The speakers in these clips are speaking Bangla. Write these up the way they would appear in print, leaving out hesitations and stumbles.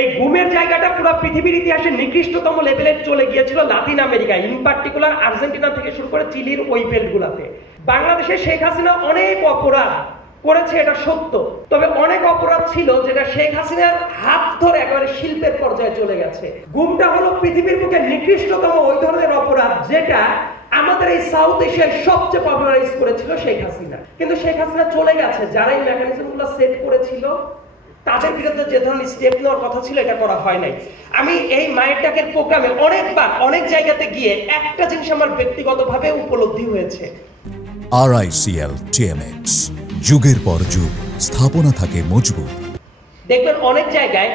এই গুমের জায়গাটা পুরো পৃথিবীর ইতিহাসে নিকৃষ্টতম লেভেলে চলে গিয়েছিল Latin America, in particular Argentina থেকে শুরু করে চিলির ওই বেল্টগুলাতে। বাংলাদেশে শেখ হাসিনা অনেক অপরাধ করেছে, এটা সত্য, তবে অনেক অপরাধ ছিল যেটা শেখ হাসিনার হাত ধরে একেবারে শিল্পের পর্যায়ে চলে গেছে। গুমটা হলো পৃথিবীর বুকে নিকৃষ্টতম ওই ধরনের অপরাধ যেটা আমাদের এই সাউথ এশিয়ায় সবচেয়ে পপুলারাইজ করেছিল শেখ হাসিনা। কিন্তু শেখ হাসিনা চলে গেছে, যারা এই মেকানিজমগুলো সেট করেছিল তাদের বিরুদ্ধে যে ধরনের স্টেপ নেওয়ার কথা ছিল এটা করা হয় নাই। আমি এই মায়ের ডাকের প্রোগ্রামে অনেকবার অনেক জায়গাতে গিয়ে একটা জিনিস আমার ব্যক্তিগতভাবে উপলব্ধি হয়েছে, RICL TMX, যুগের পর যুগ স্থাপনা থাকে মজবুত। দেখবেন অনেক জায়গায়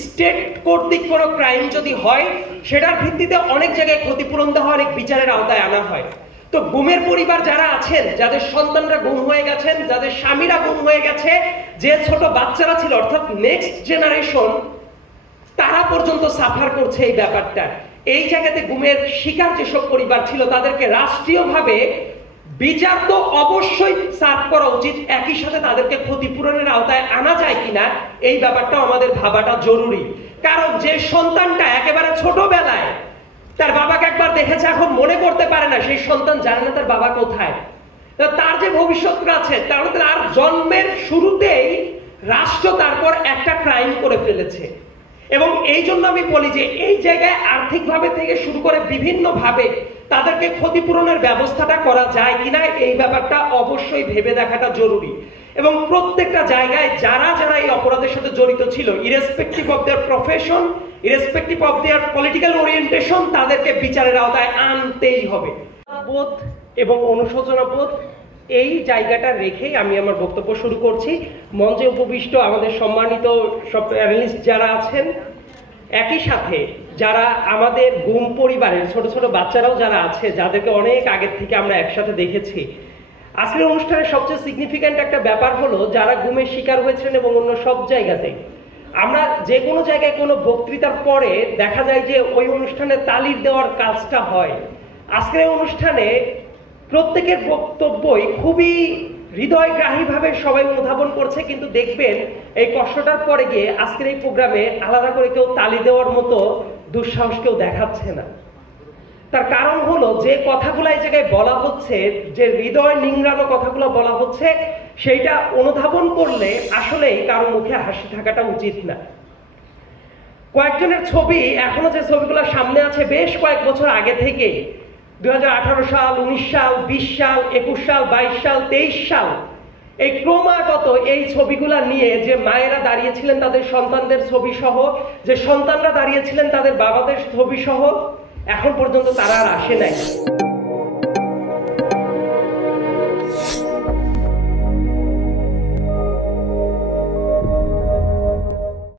স্টেট কর্তৃক কোনো ক্রাইম যদি হয় সেটার ভিত্তিতে অনেক জায়গায় ক্ষতিপূরণ দেওয়া হয়, অনেক বিচারের আওতায় আনা হয়। তো গুমের পরিবার যারা আছেন, যাদের সন্তানরা গুম হয়ে গেছেন, যাদের স্বামীরা গুম হয়ে গেছে, যে ছোট বাচ্চারা ছিল অর্থাৎ নেক্সট জেনারেশন, তারা পর্যন্ত সাফার করছে এই ব্যাপারটা। এই জায়গাতে গুমের শিকার যেসব পরিবার ছিল তাদেরকে রাষ্ট্রীয়ভাবে বিচার তো অবশ্যই সার্ভ করা উচিত, একই সাথে তাদেরকে ক্ষতিপূরণের আওতায় আনা যায় কিনা এই ব্যাপারটাও আমাদের ভাবাটা জরুরি। কারণ যে সন্তানটা একেবারে ছোটবেলায় তার বাবাকে একবার দেখেছে, এখন মনে করতে পারে না, সেই সন্তান জানে না তার বাবা কোথায়, তার যে ভবিষ্যৎটা আছে, তাহলে তার জন্মের শুরুতেই রাষ্ট্র তারপর একটা ক্রাইম করে ফেলেছে। এবং এই জন্য আমি বলি যে এই জায়গায় আর্থিকভাবে থেকে শুরু করে বিভিন্ন ভাবে তাদেরকে ক্ষতিপূরণের ব্যবস্থাটা করা যায় কিনা এই ব্যাপারটা অবশ্যই ভেবে দেখাটা জরুরি। এবং প্রত্যেকটা জায়গায় যারা যারা এই অপরাধের সাথে জড়িত ছিল, irrespective of their profession, irrespective of their political orientation, তাদেরকে বিচারের আওতায় আনতেই হবে। বোধ এবং অনুশোচনা বোধ এই জায়গাটা রেখেই আমি আমার বক্তব্য শুরু করছি। মঞ্চে উপবিষ্ট আমাদের সম্মানিত সব প্যানেলিস্ট যারা আছেন, একই সাথে যারা আমাদের গুম পরিবারের ছোট ছোট বাচ্চারাও যারা আছে, যাদেরকে অনেক আগের থেকে আমরা একসাথে দেখেছি, আজকের অনুষ্ঠানের সবচেয়ে সিগনিফিক্যান্ট একটা ব্যাপার হলো যারা গুমের শিকার হয়েছেন এবং অন্য সব জায়গাতে আমরা যে কোনো জায়গায় কোনো বক্তৃতার পরে দেখা যায় যে ওই অনুষ্ঠানে তালির দেওয়ার কাজটা হয়। আজকের অনুষ্ঠানে প্রত্যেকের বক্তব্যই খুবই হৃদয়গ্রাহীভাবে সবাই অনুধাবন করছে, কিন্তু দেখবেন এই কষ্টটার পরে গিয়ে আজকের এই প্রোগ্রামে আলাদা করে কেউ তালি দেওয়ার মতো দুঃসাহস কেউ দেখাচ্ছে না। তার কারণ হলো যে কথাগুলো এই জায়গায় বলা হচ্ছে, যে হৃদয় নিংড়ানো কথাগুলো বলা হচ্ছে, সেইটা অনুধাবন করলে আসলেই কারো মুখে হাসি থাকাটা উচিত না। কয়েকজনের ছবি এখনো যে ছবিগুলো সামনে আছে বেশ কয়েক বছর আগে থেকে, 2018 সাল, 19 সাল, 20 সাল, 21 সাল, 22 সাল, 23 সাল, এই ক্রমাগত এই ছবিগুলা নিয়ে যে মায়েরা দাঁড়িয়েছিলেন তাদের সন্তানদের ছবি সহ, যে সন্তানরা দাঁড়িয়েছিলেন তাদের বাবাদের ছবি সহ, এখন পর্যন্ত তারা আর আসে নাই।